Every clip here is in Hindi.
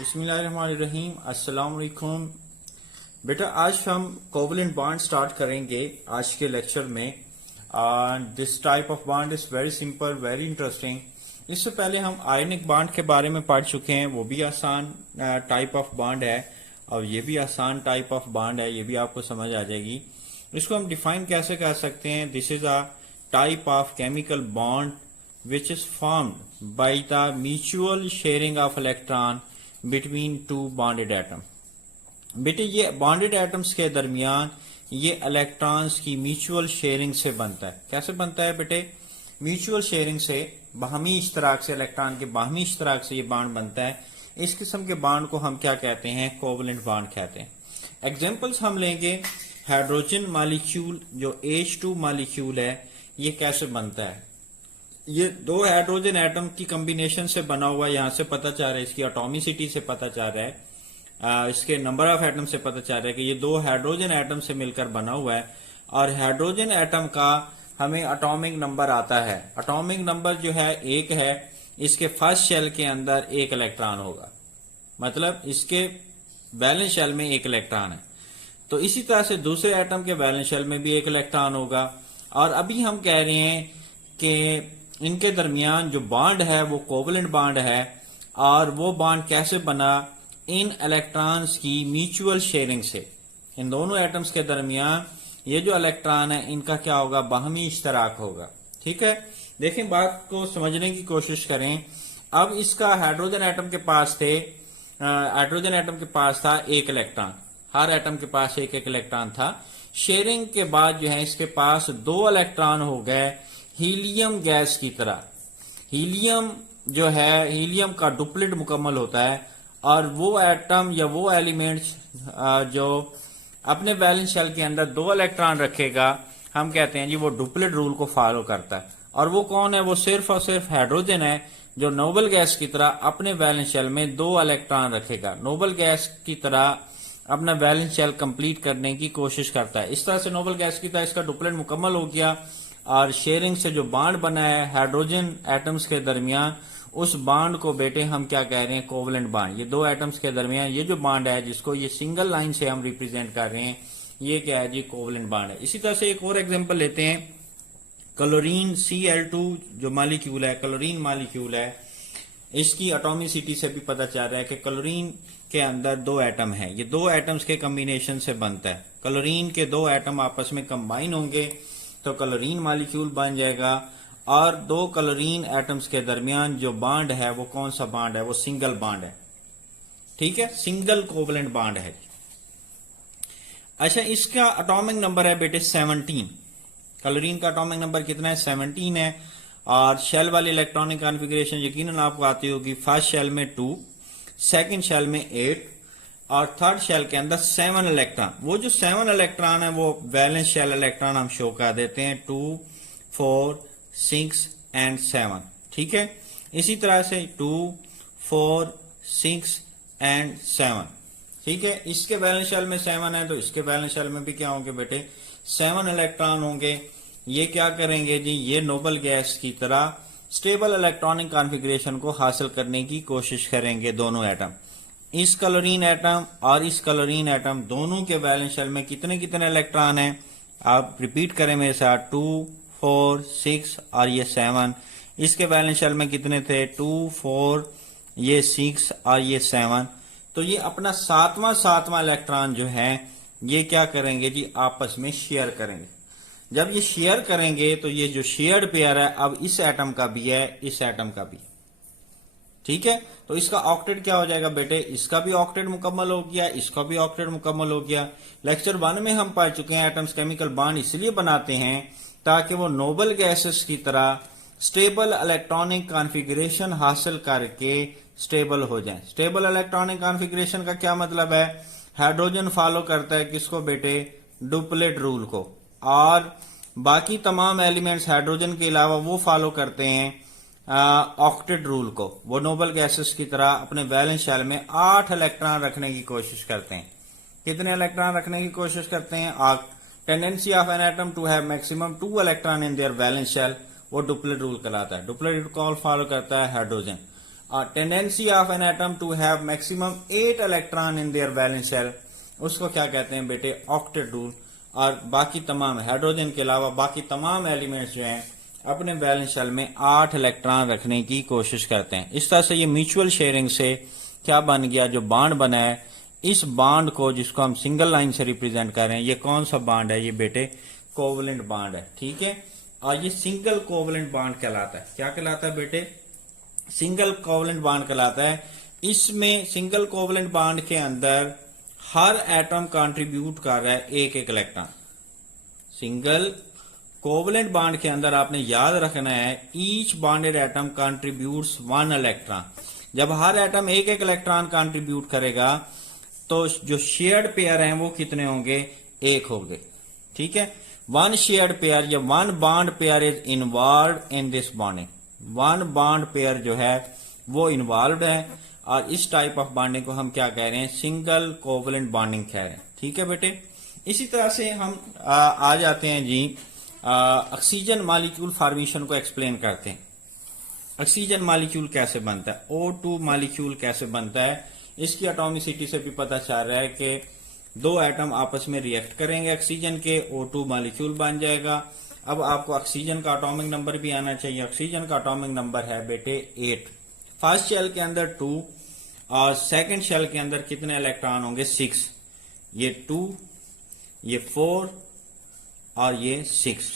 बिस्मिल्लाहिर्रहमानिर्रहीम। अस्सलाम वालेकुम। बेटा आज हम कोवलेंट बॉन्ड स्टार्ट करेंगे आज के लेक्चर में। This type of bond is very simple, very interesting. इससे पहले हम आयनिक बॉन्ड के बारे में पढ़ चुके हैं, वो भी आसान टाइप ऑफ बॉन्ड है और ये भी आसान टाइप ऑफ बॉन्ड है, ये भी आपको समझ आ जाएगी। इसको हम डिफाइन कैसे कर सकते हैं? This is a type of chemical bond which is formed by the mutual sharing of electron between two bonded atom। बेटे ये बॉन्डेड एटम्स के दरमियान ये इलेक्ट्रॉन्स की म्यूचुअल शेयरिंग से बनता है। कैसे बनता है बेटे? म्यूचुअल शेयरिंग से, बाहमी इश्तराक से, इलेक्ट्रॉन के बाहमी इश्तराक से ये बॉन्ड बनता है। इस किस्म के बॉन्ड को हम क्या कहते हैं? कोवलेंट बॉन्ड कहते हैं। एग्जाम्पल्स हम लेंगे। हाइड्रोजन मॉलिक्यूल जो H2 मॉलिक्यूल है, ये कैसे बनता है? ये दो हाइड्रोजन एटम की कॉम्बिनेशन से बना हुआ है। यहां से पता चल रहा है, इसकी एटॉमिसिटी से पता चल रहा है, इसके नंबर ऑफ एटम से पता चल रहा है कि ये दो हाइड्रोजन एटम से मिलकर बना हुआ है। और हाइड्रोजन एटम का हमें एटॉमिक नंबर आता है। एटॉमिक नंबर जो है एक है। इसके फर्स्ट शेल के अंदर एक इलेक्ट्रॉन होगा, मतलब इसके वैलेंस शेल में एक इलेक्ट्रॉन है। तो इसी तरह से दूसरे एटम के वैलेंस शेल में भी एक इलेक्ट्रॉन होगा। और अभी हम कह रहे हैं कि इनके दरमियान जो बॉन्ड है वो कोवलेंट बॉन्ड है। और वो बॉन्ड कैसे बना? इन इलेक्ट्रॉन्स की म्यूचुअल शेयरिंग से। इन दोनों एटम्स के दरमियान ये जो इलेक्ट्रॉन है, इनका क्या होगा? बाहमी इश्तराक होगा। ठीक है, देखें, बात को समझने की कोशिश करें। अब इसका हाइड्रोजन एटम के पास थे, हाइड्रोजन एटम के पास था एक इलेक्ट्रॉन। हर एटम के पास एक एक इलेक्ट्रॉन था। शेयरिंग के बाद जो है इसके पास दो इलेक्ट्रॉन हो गए हीलियम गैस की तरह। हीलियम जो है, हीलियम का डुप्लेट मुकम्मल होता है। और वो एटम या वो एलिमेंट्स जो अपने वैलेंस शेल के अंदर दो इलेक्ट्रॉन रखेगा, हम कहते हैं जी वो डुप्लेट रूल को फॉलो करता है। और वो कौन है? वो सिर्फ और सिर्फ हाइड्रोजन है, जो नोबल गैस की तरह अपने वैलेंस शेल में दो इलेक्ट्रॉन रखेगा। नोबल गैस की तरह अपना वैलेंस शेल कंप्लीट करने की कोशिश करता है। इस तरह से नोबल गैस की तरह इसका डुप्लेट मुकम्मल हो गया। और शेयरिंग से जो बॉन्ड बना है हाइड्रोजन एटम्स के दरमियान, उस बॉन्ड को बेटे हम क्या कह रहे हैं? Covalent bond. ये दो एटम्स के दरमियान ये जो बॉन्ड है, जिसको ये सिंगल लाइन से हम रिप्रेजेंट कर रहे हैं, ये क्या है जी? कोवलेंट बॉन्ड है। इसी तरह से एक और एग्जांपल लेते हैं। क्लोरीन Cl2 जो मॉलिक्यूल है, क्लोरीन मॉलिक्यूल है, इसकी एटॉमिसिटी से भी पता चल रहा है कि क्लोरीन के अंदर दो एटम है। ये दो एटम्स के कॉम्बिनेशन से बनता है। क्लोरीन के दो एटम आपस में कंबाइन होंगे तो क्लोरीन मॉलिक्यूल बन जाएगा। और दो क्लोरीन एटम्स के दरमियान जो बॉन्ड है, वो कौन सा बॉन्ड है? वो सिंगल बॉन्ड है। ठीक है, सिंगल कोवलेंट बॉन्ड है। अच्छा, इसका एटॉमिक नंबर है बेटे 17। क्लोरीन का एटॉमिक नंबर कितना है? 17 है। और शेल वाली इलेक्ट्रॉनिक कॉन्फ़िगरेशन यकीनन आपको आती होगी। फर्स्ट शेल में 2, सेकंड शेल में 8 और थर्ड शेल के अंदर 7 इलेक्ट्रॉन। वो जो 7 इलेक्ट्रॉन है वो वैलेंस शेल इलेक्ट्रॉन हम शो कर देते हैं, 2, 4, 6 एंड 7। ठीक है, इसी तरह से 2, 4, 6 एंड 7। ठीक है, इसके वैलेंस शेल में 7 है तो इसके वैलेंस शेल में भी क्या होंगे बेटे? 7 इलेक्ट्रॉन होंगे। ये क्या करेंगे जी? ये नोबल गैस की तरह स्टेबल इलेक्ट्रॉनिक कॉन्फ़िगरेशन को हासिल करने की कोशिश करेंगे दोनों एटम। इस क्लोरीन एटम और इस क्लोरीन एटम दोनों के वैलेंस शेल में कितने कितने इलेक्ट्रॉन हैं? आप रिपीट करें मेरे साथ। 2, 4, 6 और ये 7। इसके वैलेंस शेल में कितने थे? 2, 4, ये 6 और ये 7। तो ये अपना सातवां इलेक्ट्रॉन जो है, ये क्या करेंगे जी? आपस में शेयर करेंगे। जब ये शेयर करेंगे तो ये जो शेयर्ड पेयर है, अब इस एटम का भी है, इस एटम का भी। ठीक है, तो इसका ऑक्टेट क्या हो जाएगा बेटे? इसका भी ऑक्टेट मुकम्मल हो गया, इसका भी ऑक्टेट मुकम्मल हो गया। लेक्चर 1 में हम पढ़ चुके हैं एटम्स केमिकल बॉन्ड इसलिए बनाते हैं ताकि वो नोबल गैसेस की तरह स्टेबल इलेक्ट्रॉनिक कॉन्फ़िगरेशन हासिल करके स्टेबल हो जाएं। स्टेबल इलेक्ट्रॉनिक कॉन्फ़िगरेशन का क्या मतलब है? हाइड्रोजन फॉलो करता है किसको बेटे? डुप्लेट रूल को। और बाकी तमाम एलिमेंट्स हाइड्रोजन के अलावा वो फॉलो करते हैं ऑक्टेट रूल को। वो नोबल गैसेस की तरह अपने वैलेंस शेल में 8 इलेक्ट्रॉन रखने की कोशिश करते हैं। कितने इलेक्ट्रॉन रखने की कोशिश करते हैं? Tendency of an atom to have maximum 2 electron in their valence shell, वो डुप्लेट रूल कहलाता है। डुप्लेट रूल कौन फॉलो करता है? Hydrogen. Tendency of an atom to have maximum 8 electron in their valence shell, उसको क्या कहते हैं बेटे, ऑक्टेट रूल। और बाकी तमाम हाइड्रोजन के अलावा बाकी तमाम एलिमेंट्स जो हैं अपने वैलेंस शेल में 8 इलेक्ट्रॉन रखने की कोशिश करते हैं। इस तरह से ये म्यूचुअल शेयरिंग से क्या बन गया, जो बॉन्ड बना है, इस बॉन्ड को जिसको हम सिंगल लाइन से रिप्रेजेंट कर रहे हैं, ये कौन सा बॉन्ड है, ये बेटे कोवलेंट बॉन्ड है। ठीक है, और ये सिंगल कोवलेंट बॉन्ड कहलाता है। क्या कहलाता है बेटे, सिंगल कोवलेंट बॉन्ड कहलाता है। इसमें सिंगल कोवलेंट बॉन्ड के अंदर हर एटम कंट्रीब्यूट कर रहा है एक एक इलेक्ट्रॉन। सिंगल कोवलेंट बॉन्ड के अंदर आपने याद रखना है, each bonded atom contributes 1 electron. जब हर एटम एक एक इलेक्ट्रॉन कंट्रीब्यूट करेगा तो जो शेयर्ड पेयर हैं वो कितने होंगे, एक होंगे। ठीक है, 1 शेयर्ड पेयर या 1 bond pair is involve in this bonding. 1 bond pair जो है वो इन्वॉल्व है, और इस टाइप ऑफ बॉन्डिंग को हम क्या कह रहे हैं, सिंगल कोवलेंट बॉन्डिंग कह रहे हैं। ठीक है बेटे, इसी तरह से हम आ जाते हैं जी ऑक्सीजन मॉलिक्यूल फॉर्मेशन को एक्सप्लेन करते हैं। ऑक्सीजन मॉलिक्यूल कैसे बनता है, O2 मॉलिक्यूल कैसे बनता है, इसकी एटॉमिसिटी से भी पता चल रहा है कि 2 एटम आपस में रिएक्ट करेंगे ऑक्सीजन के, O2 मॉलिक्यूल बन जाएगा। अब आपको ऑक्सीजन का एटॉमिक नंबर भी आना चाहिए। ऑक्सीजन का एटॉमिक नंबर है बेटे 8। फर्स्ट शेल के अंदर 2 और सेकंड शेल के अंदर कितने इलेक्ट्रॉन होंगे, 6। ये 2, ये 4 और ये 6।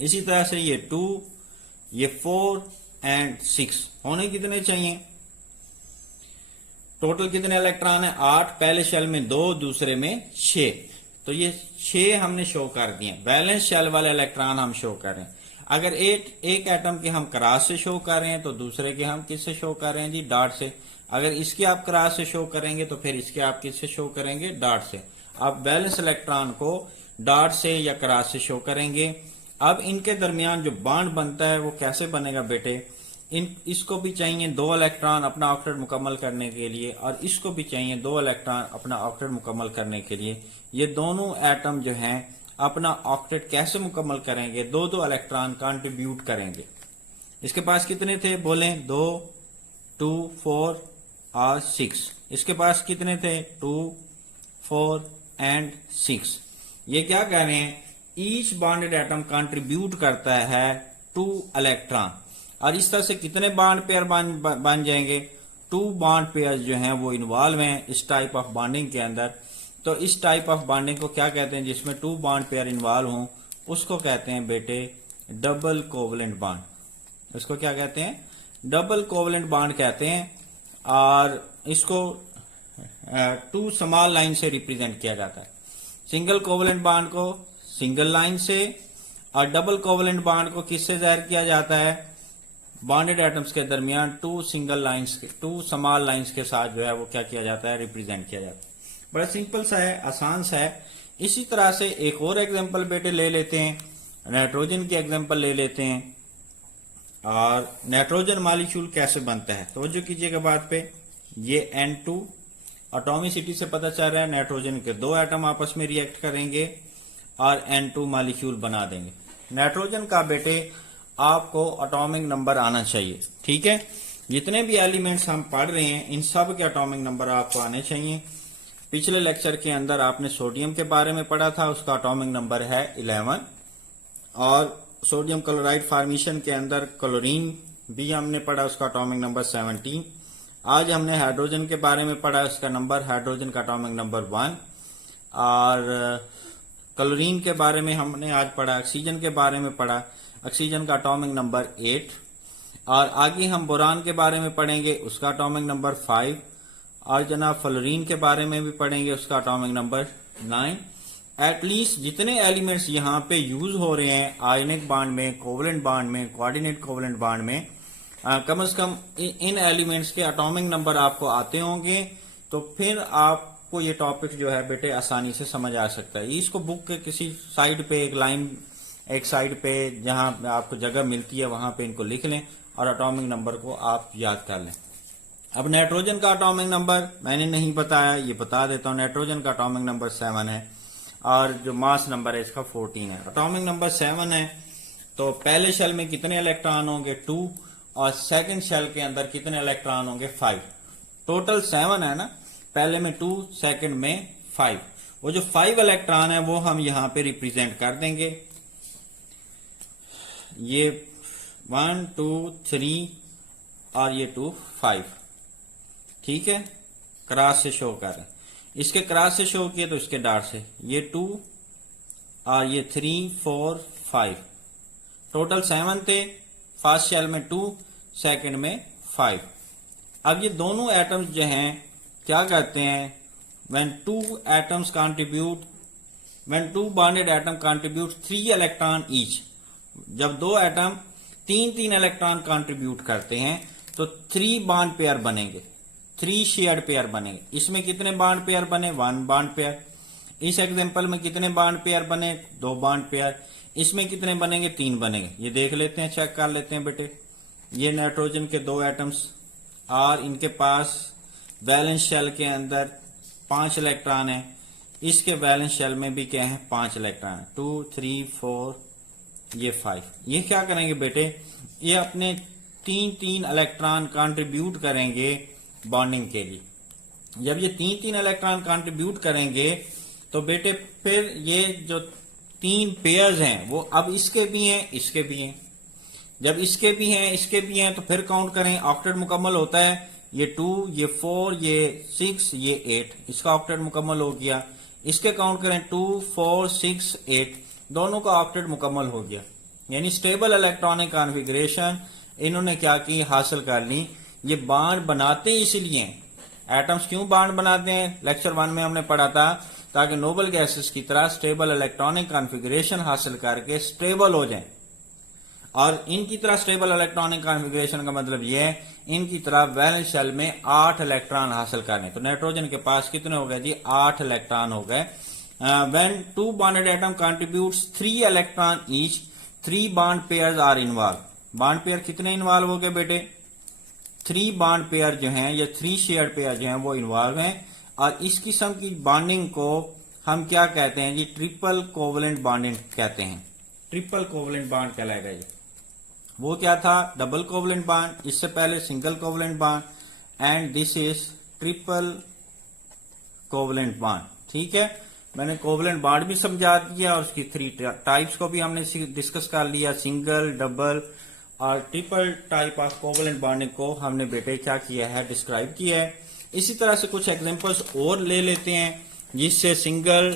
इसी तरह से ये 2, ये 4 एंड 6 होने कितने चाहिए, टोटल कितने इलेक्ट्रॉन है, 8। पहले शेल में 2, दूसरे में 6, तो ये 6 हमने शो कर दिए। बैलेंस शेल वाले इलेक्ट्रॉन हम शो कर रहे हैं। अगर एक एटम के हम क्रॉस से शो कर रहे हैं तो दूसरे के हम किससे शो कर रहे हैं जी, डॉट से। अगर इसके आप क्रॉस से शो करेंगे तो फिर इसके आप किससे शो करेंगे, डॉट से। आप बैलेंस इलेक्ट्रॉन को डॉट से या क्रॉस से शो करेंगे। अब इनके दरमियान जो बॉन्ड बनता है वो कैसे बनेगा बेटे, इसको भी चाहिए 2 इलेक्ट्रॉन अपना ऑक्टेट मुकम्मल करने के लिए, और इसको भी चाहिए 2 इलेक्ट्रॉन अपना ऑक्टेट मुकम्मल करने के लिए। ये दोनों एटम जो हैं अपना ऑक्टेट कैसे मुकम्मल करेंगे, 2-2 इलेक्ट्रॉन कंट्रीब्यूट करेंगे। इसके पास कितने थे बोलें, 2, 2, 4 और 6। इसके पास कितने थे, 2, 4 एंड 6। ये क्या कह रहे हैं, ईच बॉन्डेड एटम कंट्रीब्यूट करता है 2 इलेक्ट्रॉन, और इस तरह से कितने बॉन्ड पेयर बन जाएंगे, 2 बॉन्ड पेयर जो हैं वो इन्वॉल्व हैं इस टाइप ऑफ बॉन्डिंग के अंदर। तो इस टाइप ऑफ बॉन्डिंग को क्या कहते हैं, जिसमें 2 बॉन्ड पेयर इन्वॉल्व हों, उसको कहते हैं बेटे डबल कोवलेंट बॉन्ड। इसको क्या कहते हैं, डबल कोवलेंट बॉन्ड कहते हैं। और इसको 2 स्मॉल लाइन से रिप्रेजेंट किया जाता है। सिंगल कोवलेंट बॉन्ड को सिंगल लाइन से, और डबल कोवलेंट बॉन्ड को किससे जाहिर किया जाता है, बॉन्डेड एटम्स के दरमियान 2 स्मॉल लाइंस के साथ जो है वो क्या किया जाता है, रिप्रेजेंट किया जाता है। बड़ा सिंपल सा है, आसान सा है। इसी तरह से एक और एग्जांपल बेटे ले लेते हैं, नाइट्रोजन की एग्जांपल ले लेते हैं। और नाइट्रोजन मॉलिक्यूल कैसे बनता है, तवज्जो कीजिएगा बात पे। ये N2 एटॉमिसिटी से पता चल रहा है नाइट्रोजन के 2 एटम आपस में रिएक्ट करेंगे और N2 मॉलिक्यूल बना देंगे। नाइट्रोजन का बेटे आपको एटॉमिक नंबर आना चाहिए। ठीक है, जितने भी एलिमेंट्स हम पढ़ रहे हैं इन सब के एटॉमिक नंबर आपको आने चाहिए। पिछले लेक्चर के अंदर आपने सोडियम के बारे में पढ़ा था, उसका एटॉमिक नंबर है 11, और सोडियम क्लोराइड फॉर्मेशन के अंदर क्लोरीन भी हमने पढ़ा, उसका एटॉमिक नंबर 17। आज हमने हाइड्रोजन के बारे में पढ़ा, उसका नंबर हाइड्रोजन का एटॉमिक नंबर 1। और क्लोरीन के बारे में हमने आज पढ़ा, ऑक्सीजन के बारे में पढ़ा, ऑक्सीजन का एटॉमिक नंबर 8। और आगे हम बोरान के बारे में पढ़ेंगे, उसका एटॉमिक नंबर 5। और जनाब फ्लोरीन के बारे में भी पढ़ेंगे, उसका एटॉमिक नंबर 9। एटलीस्ट जितने एलिमेंट्स यहाँ पे यूज हो रहे हैं आयनिक बॉन्ड में, कोवलेंट बॉन्ड में, कोऑर्डिनेट कोवलेंट बॉन्ड में, कम से कम इन एलिमेंट्स के एटॉमिक नंबर आपको आते होंगे, तो फिर आपको ये टॉपिक जो है बेटे आसानी से समझ आ सकता है। इसको बुक के किसी साइड पे एक साइड पे जहां आपको जगह मिलती है वहां पे इनको लिख लें और एटॉमिक नंबर को आप याद कर लें। अब नाइट्रोजन का एटॉमिक नंबर मैंने नहीं बताया, ये बता देता हूं। नाइट्रोजन का एटॉमिक नंबर 7 है और जो मास नंबर है इसका 14 है। एटॉमिक नंबर 7 है तो पहले शेल में कितने इलेक्ट्रॉन होंगे, 2, और सेकंड शेल के अंदर कितने इलेक्ट्रॉन होंगे 5। टोटल 7 है ना, पहले में 2 सेकंड में 5। वो जो 5 इलेक्ट्रॉन है वो हम यहां पे रिप्रेजेंट कर देंगे। ये 1 2 3 और ये 2 5, ठीक है, क्रॉस से शो कर रहे हैं। इसके क्रॉस से शो किए तो इसके डॉट से, ये 2 और ये 3 4 5, टोटल 7 थे। फर्स्ट शेल में 2, सेकंड में 5। अब ये दोनों एटम्स जो हैं क्या कहते हैं, when two bonded atom contribute 3 electron each, जब दो एटम 3 इलेक्ट्रॉन कंट्रीब्यूट करते हैं तो 3 बॉन्ड पेयर बनेंगे, 3 शेयर्ड पेयर बनेंगे। इसमें कितने बॉन्ड पेयर बने, 1 बॉन्ड पेयर। इस एग्जांपल में कितने बॉन्ड पेयर बने, 2 बॉन्ड पेयर। इसमें कितने बनेंगे, 3 बनेंगे। ये देख लेते हैं, चेक कर लेते हैं बेटे। ये नाइट्रोजन के 2 एटम्स और इनके पास वैलेंस शेल के अंदर 5 इलेक्ट्रॉन है। इसके वैलेंस शेल में भी क्या है, 5 इलेक्ट्रॉन, 2 3 4 ये 5। ये क्या करेंगे बेटे, ये अपने 3 इलेक्ट्रॉन कंट्रीब्यूट करेंगे बॉन्डिंग के लिए। जब ये 3 इलेक्ट्रॉन कंट्रीब्यूट करेंगे तो बेटे फिर ये जो 3 पेयर्स हैं वो अब इसके भी हैं, इसके भी हैं। जब इसके भी हैं, इसके भी हैं तो फिर काउंट करें, ऑक्टेट मुकम्मल होता है। ये 2, ये 4, ये 6, ये 8, इसका ऑक्टेट मुकम्मल हो गया। इसके काउंट करें 2 4 6 8, दोनों का ऑक्टेट मुकम्मल हो गया। यानी स्टेबल इलेक्ट्रॉनिक कॉन्फ़िगरेशन इन्होंने क्या की, हासिल कर ली। ये बांड बनाते इसलिए, एटम्स क्यों बांड बनाते हैं, लेक्चर 1 में हमने पढ़ा था, ताकि नोबल गैसेस की तरह स्टेबल इलेक्ट्रॉनिक कॉन्फ़िगरेशन हासिल करके स्टेबल हो जाएं। और इनकी तरह स्टेबल इलेक्ट्रॉनिक कॉन्फ़िगरेशन का मतलब यह है, इनकी तरह वैलेंस शेल में 8 इलेक्ट्रॉन हासिल करने। तो नाइट्रोजन के पास कितने हो गए जी, 8 इलेक्ट्रॉन हो गए। When 2 bonded atom contributes 3 electron each, 3 bond pairs are involve. Bond pair कितने इन्वॉल्व हो गए बेटे, 3 बॉन्ड पेयर जो हैं या 3 शेयर्ड पेयर जो हैं वो इन्वॉल्व हैं। और इस किस्म की बॉन्डिंग को हम क्या कहते हैं जी, ट्रिपल कोवलेंट बॉन्डिंग कहते हैं। ट्रिपल कोवलेंट बॉन्ड कहलाएगा ये। वो क्या था, डबल कोवलेंट बॉन्ड, इससे पहले single covalent bond, and this is triple covalent bond. ठीक है, मैंने कोवलेंट बॉन्ड भी समझा दिया और उसकी 3 टाइप्स को भी हमने डिस्कस कर लिया, सिंगल, डबल और triple type of covalent bonding को हमने बेटे क्या किया है, डिस्क्राइब किया है। इसी तरह से कुछ एग्जांपल्स और ले लेते हैं जिससे सिंगल,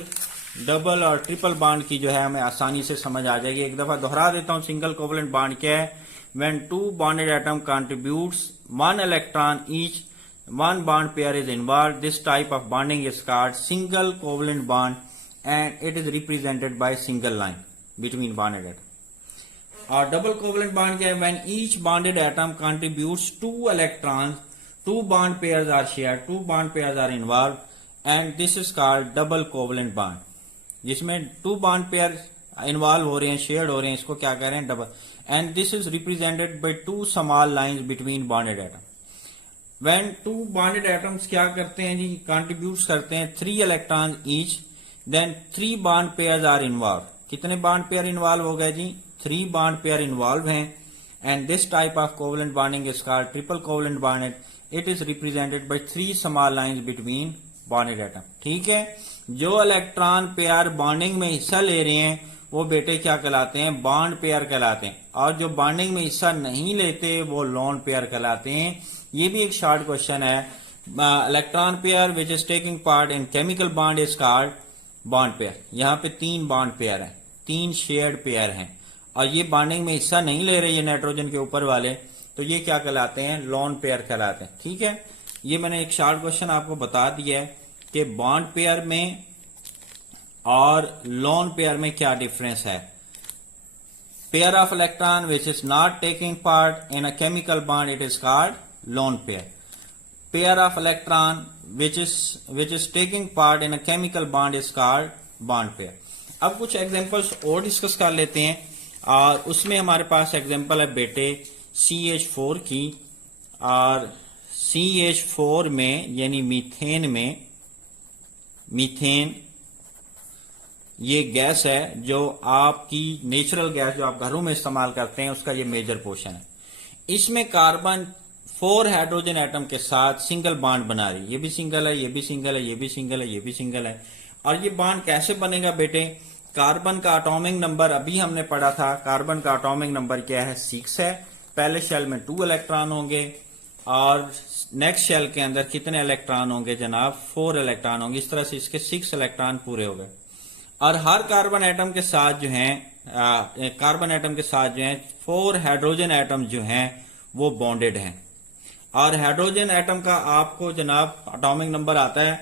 डबल और ट्रिपल बॉन्ड की जो है हमें आसानी से समझ आ जाएगी। एक दफा दोहरा देता हूं, सिंगल कोवलेंट बॉन्ड क्या है, when 2 bonded atom contributes 1 electron each, 1 bond pair is involve, this type of bonding is called single covalent bond and it is represented by single line between bonded atom. और डबल कोवलेंट बॉन्ड क्या है, when each bonded atom contributes 2 electrons, 2 bond pairs are shared, 2 bond pairs are involved, and this is called double covalent bond, जिसमें 2 bond pair इन्वॉल्व हो रहे हैं, शेयर्ड हो रहे हैं, इसको क्या कह रहे हैं, double. And this is represented by 2 small lines between bonded atom. When 2 bonded atoms क्या करते हैं जी, कंट्रीब्यूट करते हैं 3 electron each, then 3 bond pairs are involve. कितने बॉन्ड पेयर इन्वॉल्व हो गए जी, 3 बॉन्ड पेयर इन्वॉल्व हैं। And this type of covalent bonding is called triple covalent bonding, it is represented by 3 small lines between bonded atom. ठीक है, जो इलेक्ट्रॉन पेयर बॉन्डिंग में हिस्सा ले रहे हैं वो बेटे क्या कहलाते हैं, बॉन्ड पेयर कहलाते हैं, और जो बॉन्डिंग में हिस्सा नहीं लेते वो लोन पेयर कहलाते हैं। ये भी एक शॉर्ट क्वेश्चन है। Electron pair which is taking part in chemical bond is called bond pair. यहाँ पे 3 बॉन्ड पेयर हैं, 3 शेयर्ड पेयर हैं, और ये बॉन्डिंग में हिस्सा नहीं ले रहे ये नाइट्रोजन के ऊपर वाले, तो ये क्या कहलाते हैं, लोन पेयर कहलाते हैं। ठीक है, ये मैंने एक शॉर्ट क्वेश्चन आपको बता दिया है कि बॉन्ड पेयर में और लोन पेयर में क्या डिफरेंस है। Pair of electron which is not taking part in a chemical bond it is called lone pair. Pair of electron which is taking part in a chemical bond is called bond pair. अब कुछ एग्जांपल्स और डिस्कस कर लेते हैं, और उसमें हमारे पास एग्जांपल है बेटे CH4 की। और CH4 में यानी मीथेन में, मीथेन ये गैस है जो आपकी नेचुरल गैस जो आप घरों में इस्तेमाल करते हैं उसका ये मेजर पोर्शन है। इसमें कार्बन 4 हाइड्रोजन एटम के साथ सिंगल बॉन्ड बना रही है। ये भी सिंगल है, ये भी सिंगल है, ये भी सिंगल है, ये भी सिंगल है। और ये बॉन्ड कैसे बनेगा बेटे? कार्बन का एटॉमिक नंबर अभी हमने पढ़ा था, कार्बन का एटॉमिक नंबर क्या है? 6 है। पहले शेल में 2 इलेक्ट्रॉन होंगे और नेक्स्ट शेल के अंदर कितने इलेक्ट्रॉन होंगे जनाब? 4 इलेक्ट्रॉन होंगे। इस तरह से इसके 6 इलेक्ट्रॉन पूरे हो गए। और हर कार्बन एटम के साथ जो है कार्बन एटम के साथ जो है 4 हाइड्रोजन एटम जो हैं वो बॉन्डेड हैं। और हाइड्रोजन एटम का आपको जनाब एटॉमिक नंबर आता है,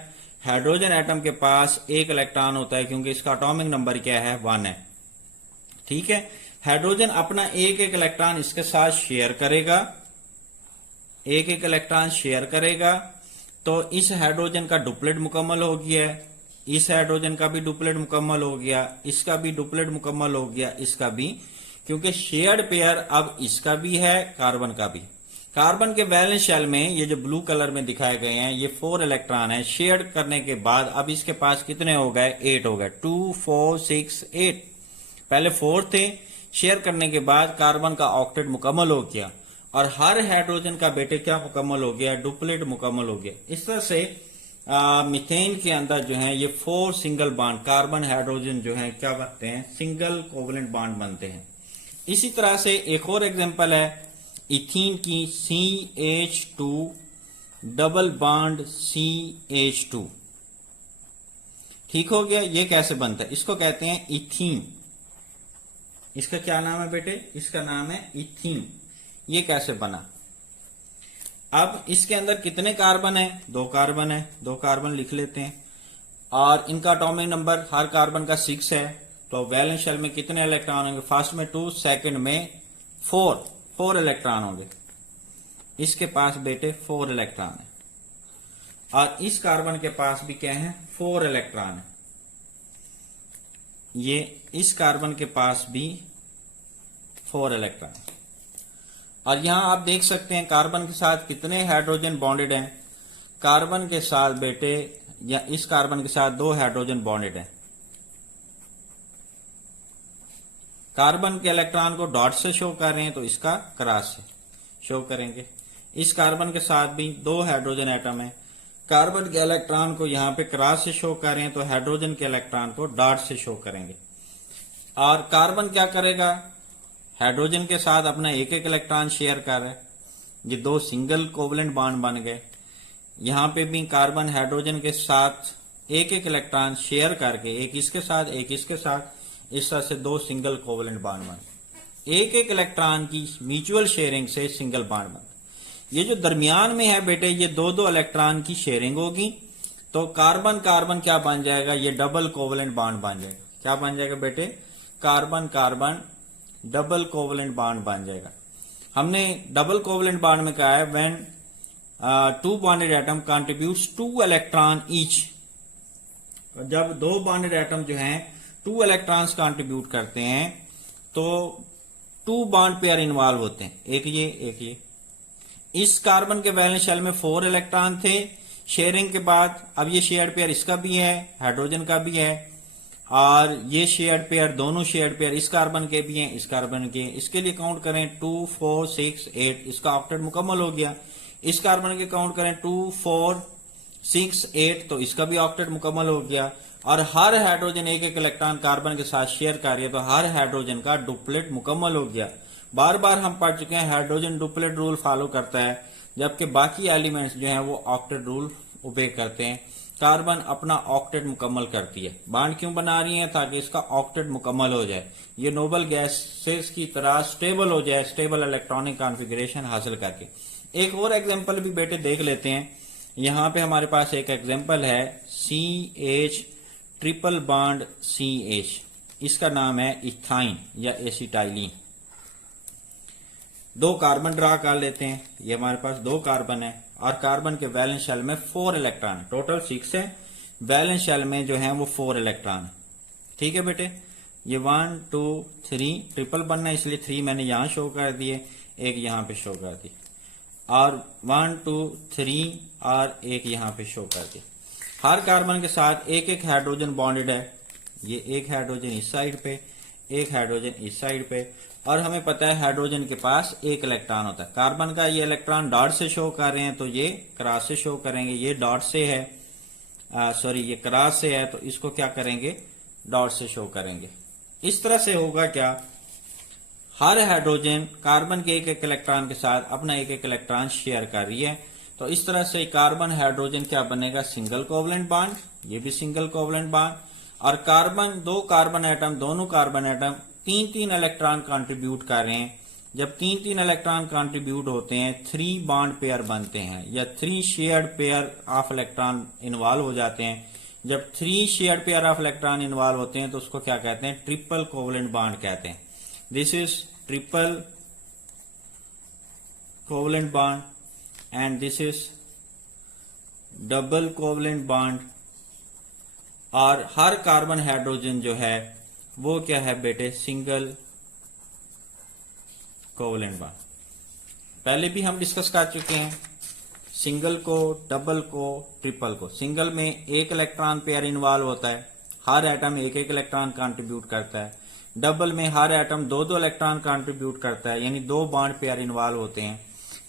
हाइड्रोजन एटम के पास 1 इलेक्ट्रॉन होता है क्योंकि इसका एटॉमिक नंबर क्या है? 1 है। ठीक है, हाइड्रोजन अपना एक एक इलेक्ट्रॉन इसके साथ शेयर करेगा, एक एक इलेक्ट्रॉन शेयर करेगा। तो इस हाइड्रोजन का डुप्लेट मुकम्मल हो गया है, इस हाइड्रोजन का भी डुप्लेट मुकम्मल हो गया, इसका भी डुप्लेट मुकम्मल हो गया, इसका भी, क्योंकि शेयर्ड पेयर अब इसका भी है, कार्बन का भी। कार्बन के वैलेंस शेल में ये जो ब्लू कलर में दिखाए गए हैं ये 4 इलेक्ट्रॉन है। शेयर करने के बाद अब इसके पास कितने हो गए? 8 हो गए। 2 4 6 8। पहले 4 थे, शेयर करने के बाद कार्बन का ऑक्टेट मुकम्मल हो गया और हर हाइड्रोजन का बेटे क्या मुकम्मल हो गया? डुप्लेट मुकम्मल हो गया। इस तरह से मीथेन के अंदर जो है ये 4 सिंगल बॉन्ड कार्बन हाइड्रोजन जो है क्या बनते हैं? सिंगल कोवलेंट बॉन्ड बनते हैं। इसी तरह से एक और एग्जांपल है इथीन की, CH2 डबल बॉन्ड CH2। ठीक हो गया। ये कैसे बनता है? इसको कहते हैं इथीन। इसका क्या नाम है बेटे? इसका नाम है इथीन। ये कैसे बना? अब इसके अंदर कितने कार्बन है? 2 कार्बन है। 2 कार्बन लिख लेते हैं और इनका एटॉमिक नंबर हर कार्बन का 6 है। तो वैलेंस शेल में कितने इलेक्ट्रॉन होंगे? फर्स्ट में 2, सेकंड में 4 इलेक्ट्रॉन होंगे। इसके पास बेटे 4 इलेक्ट्रॉन है और इस कार्बन के पास भी क्या है? 4 इलेक्ट्रॉन है। ये इस कार्बन के पास भी 4 इलेक्ट्रॉन है। और यहां आप देख सकते हैं कार्बन के साथ कितने हाइड्रोजन बॉन्डेड हैं। कार्बन के साथ बेटे या इस कार्बन के साथ 2 हाइड्रोजन बॉन्डेड हैं। कार्बन के इलेक्ट्रॉन को डॉट से शो कर रहे हैं तो इसका क्रॉस से शो करेंगे। इस कार्बन के साथ भी 2 हाइड्रोजन एटम है। कार्बन के इलेक्ट्रॉन को यहां पे क्रॉस से शो कर रहे हैं तो हाइड्रोजन के इलेक्ट्रॉन को डॉट से शो करेंगे। और कार्बन क्या करेगा? हाइड्रोजन के साथ अपना एक एक इलेक्ट्रॉन शेयर कर रहा है। ये 2 सिंगल कोवलेंट बॉन्ड बन गए। यहां पे भी कार्बन हाइड्रोजन के साथ एक एक इलेक्ट्रॉन शेयर करके एक इसके साथ एक इसके साथ इस तरह से 2 सिंगल कोवलेंट बॉन्ड बन। एक एक इलेक्ट्रॉन की म्यूचुअल शेयरिंग से सिंगल बॉन्ड बन। ये जो दरमियान में है बेटे ये 2-2 इलेक्ट्रॉन की शेयरिंग होगी तो कार्बन कार्बन क्या बन जाएगा? ये डबल कोवलेंट बॉन्ड बन जाएगा। क्या बन जाएगा बेटे? Carbon carbon double covalent bond बन जाएगा। हमने डबल कोवलेंट बॉन्ड में कहा है when 2 bonded atom contributes 2 electron each. जब 2 बॉन्डेड एटम जो हैं 2 इलेक्ट्रॉन्स कंट्रीब्यूट करते हैं तो 2 बॉन्ड पेयर इन्वॉल्व होते हैं, एक ये एक ये। इस कार्बन के वैलेंस शेल में 4 इलेक्ट्रॉन थे शेयरिंग के बाद। अब ये शेयर्ड पेयर इसका भी है, हाइड्रोजन का भी है और ये शेयर्ड पेयर दोनों शेयर्ड पेयर इस कार्बन के भी हैं, इस कार्बन के। इसके लिए काउंट करें 2 4 6 8, इसका ऑक्टेट मुकम्मल हो गया। इस कार्बन के काउंट करें 2 4 6 8 तो इसका भी ऑक्टेट मुकम्मल हो गया। और हर हाइड्रोजन एक एक इलेक्ट्रॉन कार्बन के साथ शेयर कर रही है तो हर हाइड्रोजन का डुप्लेट मुकम्मल हो गया। बार बार हम पढ़ चुके हैं हाइड्रोजन डुप्लेट रूल फॉलो करता है जबकि बाकी एलिमेंट्स जो हैं वो ऑक्टेट रूल ओबे करते हैं। कार्बन अपना ऑक्टेट मुकम्मल करती है। बॉन्ड क्यों बना रही है? ताकि इसका ऑक्टेट मुकम्मल हो जाए, ये नोबल गैसेस की तरह स्टेबल हो जाए, स्टेबल इलेक्ट्रॉनिक कॉन्फ़िगरेशन हासिल करके। एक और एग्जांपल भी बेटे देख लेते हैं। यहां पे हमारे पास एक एग्जांपल है CH ट्रिपल बॉन्ड CH। इसका नाम है इथाइन या एसिटाइलिन। 2 कार्बन ड्रा कर लेते हैं। ये हमारे पास 2 कार्बन है और कार्बन के वैलेंस शेल में 4 इलेक्ट्रॉन है। टोटल 6 है, वैलेंस शेल में जो है वो 4 इलेक्ट्रॉन है। ठीक है बेटे, ये 1 2 3 ट्रिपल बनना है इसलिए 3 मैंने यहां शो कर दिए, एक यहां पे शो कर दी और 1 2 3 और एक यहां पे शो कर दी। हर कार्बन के साथ एक एक हाइड्रोजन बॉन्डेड है। ये एक हाइड्रोजन इस साइड पे, एक हाइड्रोजन इस साइड पे। और हमें पता है हाइड्रोजन के पास एक इलेक्ट्रॉन होता है। कार्बन का ये इलेक्ट्रॉन डॉट से शो कर रहे हैं तो ये क्रॉस से शो करेंगे, ये डॉट से है, सॉरी ये क्रॉस से है तो इसको क्या करेंगे, डॉट से शो करेंगे। इस तरह से होगा क्या, हर हाइड्रोजन कार्बन के एक एक इलेक्ट्रॉन के साथ अपना एक एक इलेक्ट्रॉन शेयर कर रही है। तो इस तरह से कार्बन हाइड्रोजन क्या बनेगा, सिंगल कोवलेंट बॉन्ड, ये भी सिंगल कोवलेंट बॉन्ड। और कार्बन, दो कार्बन एटम, दोनों कार्बन एटम तीन तीन इलेक्ट्रॉन कंट्रीब्यूट कर रहे हैं। जब तीन तीन इलेक्ट्रॉन कंट्रीब्यूट होते हैं, 3 बॉन्ड पेयर बनते हैं या 3 shared pair of electron involve हो जाते हैं। जब 3 shared pair of electron involve होते हैं तो उसको क्या कहते हैं, ट्रिपल कोवलेंट बॉन्ड कहते हैं। This is triple covalent bond and this is double covalent bond. और हर कार्बन हाइड्रोजन जो है वो क्या है बेटे, सिंगल कोवलेंट बॉन्ड। पहले भी हम डिस्कस कर चुके हैं, सिंगल को, डबल को, ट्रिपल को। सिंगल में एक इलेक्ट्रॉन पेयर इन्वॉल्व होता है, हर एटम एक एक इलेक्ट्रॉन कंट्रीब्यूट करता है। डबल में हर एटम दो दो इलेक्ट्रॉन कंट्रीब्यूट करता है, यानी 2 बॉन्ड पेयर इन्वॉल्व होते हैं।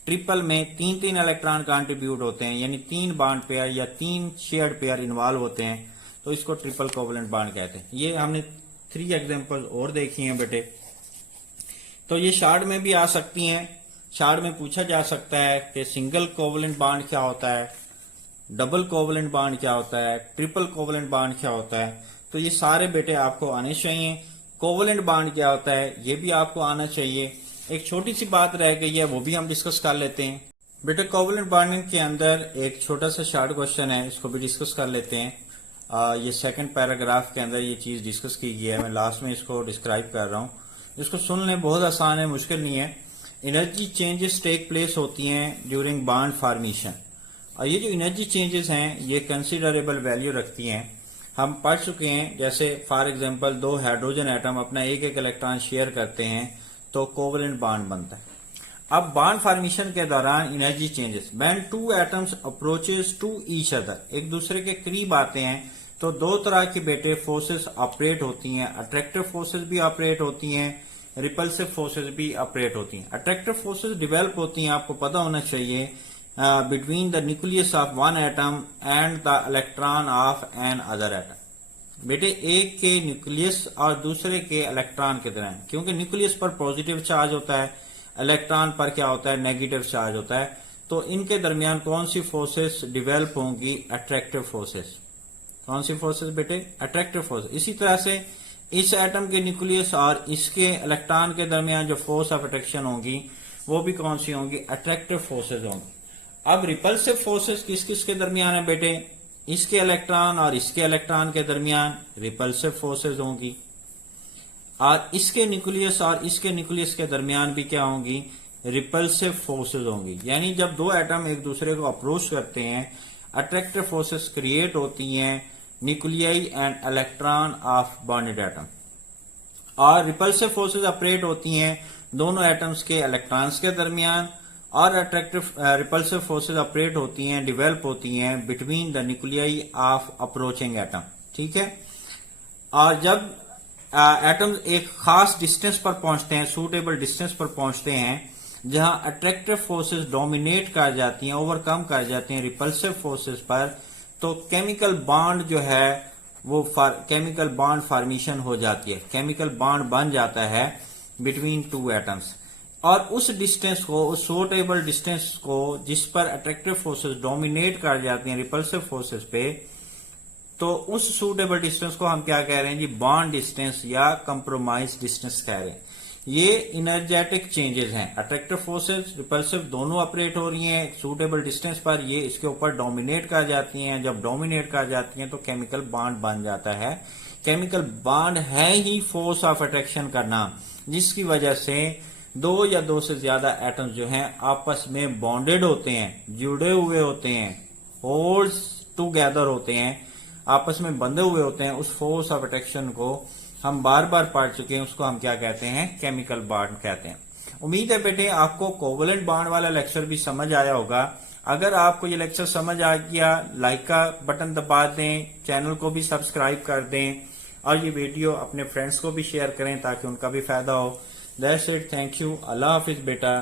ट्रिपल में 3 3 इलेक्ट्रॉन कंट्रीब्यूट होते हैं, यानी 3 बॉन्ड पेयर या 3 शेयर्ड पेयर इन्वॉल्व होते हैं, तो इसको ट्रिपल कोवलेंट बॉन्ड कहते हैं। ये हमने 3 एग्जांपल और देखी हैं बेटे। तो ये शॉर्ट में भी आ सकती हैं। शॉर्ट में पूछा जा सकता है कि सिंगल कोवलेंट बॉन्ड क्या होता है, डबल कोवलेंट बॉन्ड क्या होता है, ट्रिपल कोवलेंट बॉन्ड क्या होता है। तो ये सारे बेटे आपको आने चाहिए। कोवलेंट बॉन्ड क्या होता है ये भी आपको आना चाहिए। एक छोटी सी बात रह गई है, वो भी हम डिस्कस कर लेते हैं। बेटे कोवलेंट बॉन्डिंग के अंदर एक छोटा सा शॉर्ट क्वेश्चन है, इसको भी डिस्कस कर लेते हैं। ये सेकंड पैराग्राफ के अंदर ये चीज डिस्कस की गई है, मैं लास्ट में इसको डिस्क्राइब कर रहा हूँ। इसको सुन लें, बहुत आसान है, मुश्किल नहीं है। एनर्जी चेंजेस टेक प्लेस होती हैं ड्यूरिंग बॉन्ड फॉर्मेशन, और ये जो एनर्जी चेंजेस हैं ये कंसिडरेबल वैल्यू रखती हैं। हम पढ़ चुके हैं, जैसे फॉर एग्जांपल 2 हाइड्रोजन एटम अपना एक एक इलेक्ट्रॉन शेयर करते हैं तो कोवलेंट बॉन्ड बनता है। अब बॉन्ड फॉर्मेशन के दौरान energy changes, when 2 atoms approaches to each other, एक दूसरे के करीब आते हैं तो 2 तरह की बेटे फोर्सेस ऑपरेट होती हैं। अट्रैक्टिव फोर्सेस भी ऑपरेट होती हैं, रिपल्सिव फोर्सेस भी ऑपरेट होती हैं। अट्रैक्टिव फोर्सेस डेवलप होती हैं, आपको पता होना चाहिए, between the nucleus of one atom and the electron of another atom. बेटे एक के न्यूक्लियस और दूसरे के इलेक्ट्रॉन के दरमियान, क्योंकि न्यूक्लियस पर पॉजिटिव चार्ज होता है, इलेक्ट्रॉन पर क्या होता है, नेगेटिव चार्ज होता है, तो इनके दरमियान कौन सी फोर्सेस डेवलप होंगी, अट्रैक्टिव फोर्सेस। कौन सी फोर्सेस बेटे, अट्रैक्टिव फोर्स। इसी तरह से इस एटम के न्यूक्लियस और इसके इलेक्ट्रॉन के दरमियान जो फोर्स ऑफ अट्रैक्शन होगी वो भी कौन सी होंगी, अट्रैक्टिव फोर्सेस होंगी। अब रिपल्सिव फोर्सेस किस किस के दरमियान है बेटे, इसके इलेक्ट्रॉन और इसके इलेक्ट्रॉन के दरमियान रिपल्सिव फोर्सेस होंगी, और इसके न्यूक्लियस और इसके न्यूक्लियस के दरमियान भी क्या होंगी, रिपल्सिव फोर्सेस होंगी। यानी जब 2 एटम एक दूसरे को अप्रोच करते हैं, अट्रैक्टिव फोर्सेस क्रिएट होती हैं nuclei and electron of bonded atom, और रिपल्सिव फोर्सेस ऑपरेट होती हैं दोनों एटम्स के इलेक्ट्रॉन्स के दरमियान, और अट्रैक्टिव रिपल्सिव फोर्सेस ऑपरेट होती हैं, डेवलप होती हैं between the nuclei of approaching atom. ठीक है। और जब एटम्स एक खास डिस्टेंस पर पहुंचते हैं, सूटेबल डिस्टेंस पर पहुंचते हैं, जहां अट्रैक्टिव फोर्सेस डोमिनेट कर जाती हैं, ओवरकम कर जाती हैं रिपल्सिव फोर्सेस पर, तो केमिकल बॉन्ड जो है वो केमिकल बॉन्ड फॉर्मेशन हो जाती है, केमिकल बॉन्ड बन जाता है बिटवीन 2 एटम्स। और उस डिस्टेंस को, उस सूटेबल डिस्टेंस को जिस पर अट्रैक्टिव फोर्सेस डोमिनेट कर जाती हैं रिपल्सिव फोर्सेस पे, तो उस सूटेबल डिस्टेंस को हम क्या कह रहे हैं जी, बॉन्ड डिस्टेंस या कंप्रोमाइज डिस्टेंस कह रहे हैं। ये इनर्जेटिक चेंजेस हैं, अट्रैक्टिव फोर्सेस रिपल्सिव दोनों ऑपरेट हो रही हैं सूटेबल डिस्टेंस पर, ये इसके ऊपर डोमिनेट कर जाती हैं। जब डोमिनेट कर जाती हैं तो केमिकल बॉन्ड बन जाता है। केमिकल बॉन्ड है ही फोर्स ऑफ अट्रैक्शन का नाम, जिसकी वजह से 2 या 2 से ज्यादा एटम्स जो हैं आपस में बॉन्डेड होते हैं, जुड़े हुए होते हैं, होल्ड्स टुगेदर होते हैं, आपस में बंधे हुए होते हैं। उस फोर्स ऑफ अट्रैक्शन को हम बार बार पढ़ चुके हैं, उसको हम क्या कहते हैं, केमिकल बॉन्ड कहते हैं। उम्मीद है बेटे आपको कोवलेंट बॉन्ड वाला लेक्चर भी समझ आया होगा। अगर आपको ये लेक्चर समझ आ गया, लाइक का बटन दबा दें, चैनल को भी सब्सक्राइब कर दें, और ये वीडियो अपने फ्रेंड्स को भी शेयर करें ताकि उनका भी फायदा हो। दैट्स इट, थैंक यू, अल्लाह हाफिज बेटा।